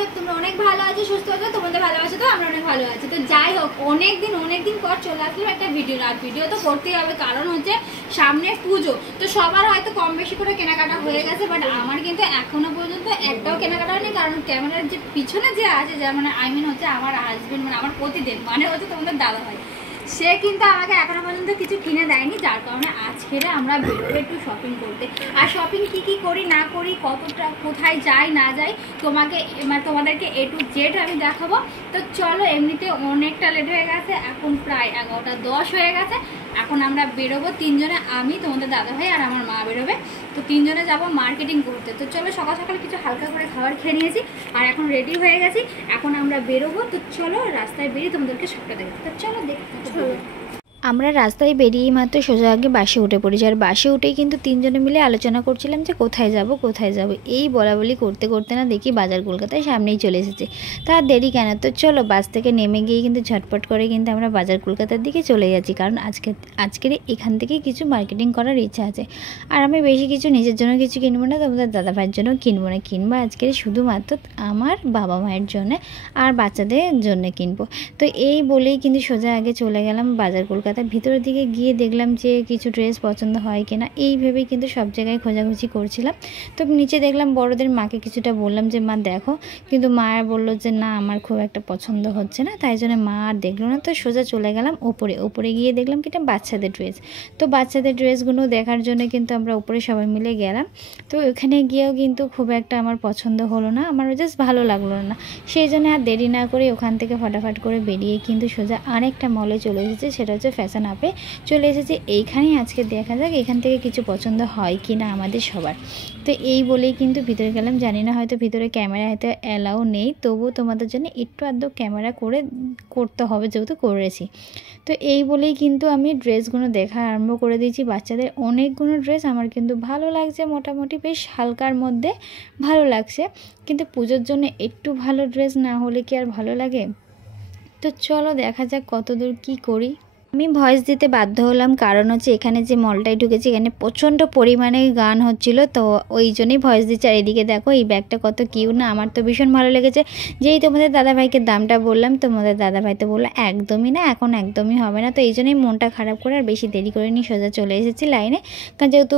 হোক তোমরা অনেক ভালো আছো, সুস্থ আছো, তোমাদের ভালোবাসো তো আমরা অনেক ভালো আছি। তো যাই হোক অনেকদিন পর চলে আসলাম একটা ভিডিও, আর ভিডিও তো করতেই হবে কারণ হচ্ছে সামনে পুজো। তো সবার হয়তো কম বেশি করে কেনাকাটা হয়ে গেছে, বাট আমার কিন্তু এখনো পর্যন্ত একটাও কেনাকাটা হয়নি। কারণ ক্যামেরার যে পিছনে যে আছে, যে মানে হচ্ছে আমার হাজবেন্ড, মানে আমার প্রতিদিন মানে হচ্ছে তোমাদের দাদা ভাই, সে কিন্তু আমাকে এখনো পর্যন্ত কিছু কিনে দেয়নি। যার কারণে আজকে আমরা বেরোবো একটু শপিং করতে। আর শপিং কি করি না করি, কতটা কোথায় যাই না যাই তোমাদেরকে A to Z আমি দেখাবো। তো চলো, এমনিতে অনেকটা লেট হয়ে গেছে, এখন প্রায় 11:10 হয়ে গেছে। এখন আমরা বেরোবো তিনজনে, আমি, তোমাদের দাদা ভাই আর আমার মা বেরোবে। তো তিনজনে যাব মার্কেটিং করতে। তো চলো, সকাল সকাল কিছু হালকা করে খাবার খেয়ে নিয়েছি আর এখন রেডি হয়ে গেছি। এখন আমরা বেরোবো। তো চলো রাস্তায় বেরিয়ে তোমাদেরকে সবটা দেখো। তো চলো দেখতে থাকো। আমরা রাস্তায় বেরিয়ে মাত্র সোজা আগে বাসে উঠে পড়েছি। আর বাসে উঠেই কিন্তু তিনজনে মিলে আলোচনা করছিলাম যে কোথায় যাব। এই বলাবলি করতে করতে না দেখি বাজার কলকাতায় সামনেই চলে এসেছে। তার দেরি কেন, তো চলো বাস থেকে নেমে গিয়ে কিন্তু ঝটপট করে কিন্তু আমরা বাজার কলকাতার দিকে চলে যাচ্ছি। কারণ আজকের এখান থেকে কিছু মার্কেটিং করার ইচ্ছা আছে। আর আমি বেশি কিছু নিজের জন্য কিছু কিনবো না, তোমাদের দাদা ভাইয়ের জন্য কিনবো না, কিনবো আজকের শুধুমাত্র আমার বাবা মায়ের জন্য আর বাচ্চাদের জন্য কিনবো। তো এই বলেই কিন্তু সোজা আগে চলে গেলাম বাজার কলকাতা। ভিতরের দিকে গিয়ে দেখলাম যে কিছু ড্রেস পছন্দ হয় কিনা, এই ভেবেই কিন্তু সব জায়গায় খোঁজাখুঁজি করছিলাম। তো নিচে দেখলাম বড়দের মাকে কিছুটা বললাম যে মা দেখো, কিন্তু মা বললো যে না আমার খুব একটা পছন্দ হচ্ছে না, তাই জন্য মা আর দেখলো না। তো সোজা চলে গেলাম উপরে গিয়ে দেখলাম কি এটা বাচ্চাদের ড্রেস। তো বাচ্চাদের ড্রেসগুলো দেখার জন্য কিন্তু আমরা উপরে সবাই মিলে গেলাম। তো ওখানে গিয়েও কিন্তু খুব একটা আমার পছন্দ হলো না, আমার জাস্ট ভালো লাগলো না। সেই জন্য আর দেরি না করে ওখান থেকে ফটাফট করে বেরিয়ে কিন্তু সোজা আরেকটা মলে চলে এসেছে, সেটা হচ্ছে ফ্যাশন আপে চলে এসেছে। এইখানেই আজকে দেখা যাক এখান থেকে কিছু পছন্দ হয় কি না আমাদের সবার। তো এই বলেই কিন্তু ভিতরে গেলাম। জানি না হয়তো ভিতরে ক্যামেরা হয়তো অ্যালাউ নেই, তবুও তোমাদের জন্য একটু আধটু ক্যামেরা করতে হবে যেহেতু করেছি। তো এই বলেই কিন্তু আমি ড্রেসগুলো দেখা আরম্ভ করে দিয়েছি। বাচ্চাদের অনেকগুলো ড্রেস আমার কিন্তু ভালো লাগছে, মোটামুটি বেশ হালকার মধ্যে ভালো লাগছে। কিন্তু পুজোর জন্য একটু ভালো ড্রেস না হলে কি আর ভালো লাগে। তো চলো দেখা যাক কতদূর কি করি। আমি ভয়েস দিতে বাধ্য হলাম কারণ হচ্ছে এখানে যে মলটায় ঢুকেছি এখানে প্রচণ্ড পরিমাণে গান হচ্ছিল, তো ওই জন্যই ভয়েস দিচ্ছি। আর এদিকে দেখো এই ব্যাগটা কত কিউট না, আমার তো ভীষণ ভালো লেগেছে। যেই তোমাদের দাদাভাইকে দামটা বললাম, তোমাদের দাদাভাই তো বললো একদমই না, এখন একদমই হবে না। তো এই জন্যই মনটা খারাপ করে আর বেশি দেরি করে নিয়ে সোজা চলে এসেছি লাইনে। কারণ যেহেতু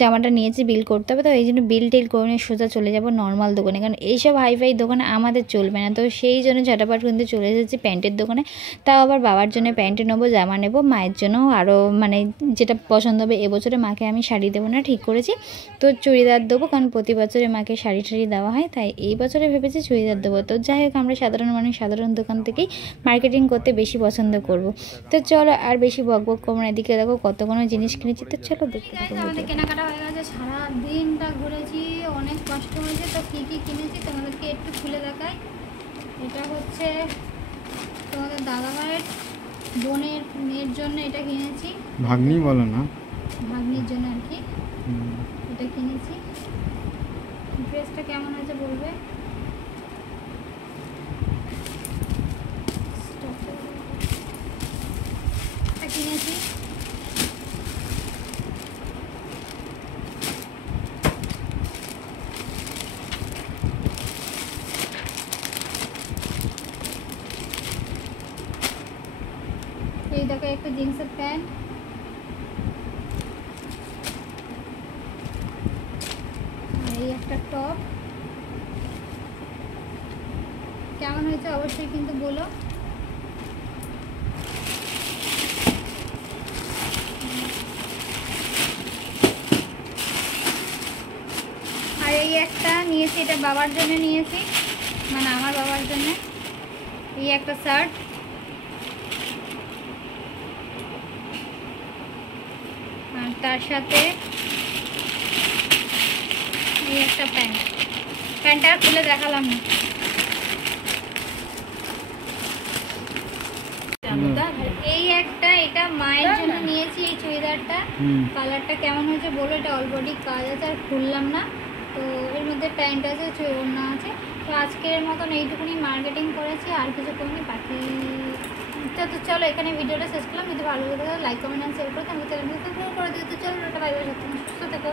জামাটা নিয়েছি বিল করতে হবে, তো এই জন্য বিল টিল করে নিয়ে সোজা চলে যাব নর্মাল দোকানে, কারণ এইসব হাইফাই দোকানে আমাদের চলবে না। তো সেই জন্য ঝটাপট কিন্তু চলে এসেছি প্যান্টের দোকানে। তাও আবার বাবার জন্য প্যান্ট নেবো, জামা নেবো, মায়ের জন্য আরও মানে যেটা পছন্দ হবে। এবছরে মাকে আমি শাড়ি দেবো না ঠিক করেছি, তো চুড়িদার দেবো, কারণ প্রতি বছরে মাকে শাড়ি দেওয়া হয়, তাই এই বছরে ভেবেছি চুড়িদার দেবো। তো যাই হোক আমরা সাধারণ মানুষ সাধারণ দোকান থেকেই মার্কেটিং করতে বেশি পছন্দ করব। তো চলো আর বেশি বকবক করবো না, এদিকে দেখো কত কোনো জিনিস কিনেছি। তো চলো দেখতে থাকো। আমাদের কেনাকাটা হয়ে গেছে, সারা দিনটা ঘুরেছি, অনেক কষ্ট হয়েছে। তো কী কী কিনেছি তোমাদেরকে একটু খুলে দেখাই। এটা হচ্ছে তোমাদের দাদা ভাইয়ের বোনের মেয়ের জন্য এটা কিনেছি, ভাগ্নি বলো না, ভাগ্নির জন্য আর কি এটা কিনেছি। ড্রেসটা কেমন হয়েছে বলবে। এটা কিনেছি। এই দেখো একটা জিন্সের প্যান্ট, এই একটা টপ। কেমন হয়েছে অবশ্যই কিন্তু বলো। আর এই একটা নিয়েছি, এটা বাবার জন্য নিয়েছি, মানে আমার বাবার জন্য। এই একটা শার্ট, আর তার সাথে এই একটা প্যান্টটা খুলে দেখালাম না। এই একটা, এটা মায়ের জন্য নিয়েছি এই চুড়িদারটা। কালারটা কেমন হয়েছে বলো। এটা অলরেডি কাজ আছে আর খুললাম না। তো এর মধ্যে প্যান্ট আছে, ওড়না আছে। তো আজকের মতন এইটুকুনি মার্কেটিং করেছি, আর কিছু করিনি বাকি। তো চলো এখানে ভিডিওটা শেষ করলাম। যদি ভালো লাগে লাইক কমেন্ট আর শেয়ার করতে আমি চ্যানেলকে সাবস্ক্রাইব করে দিও। তো চলো, বাই বাই, সুস্থ থেকো।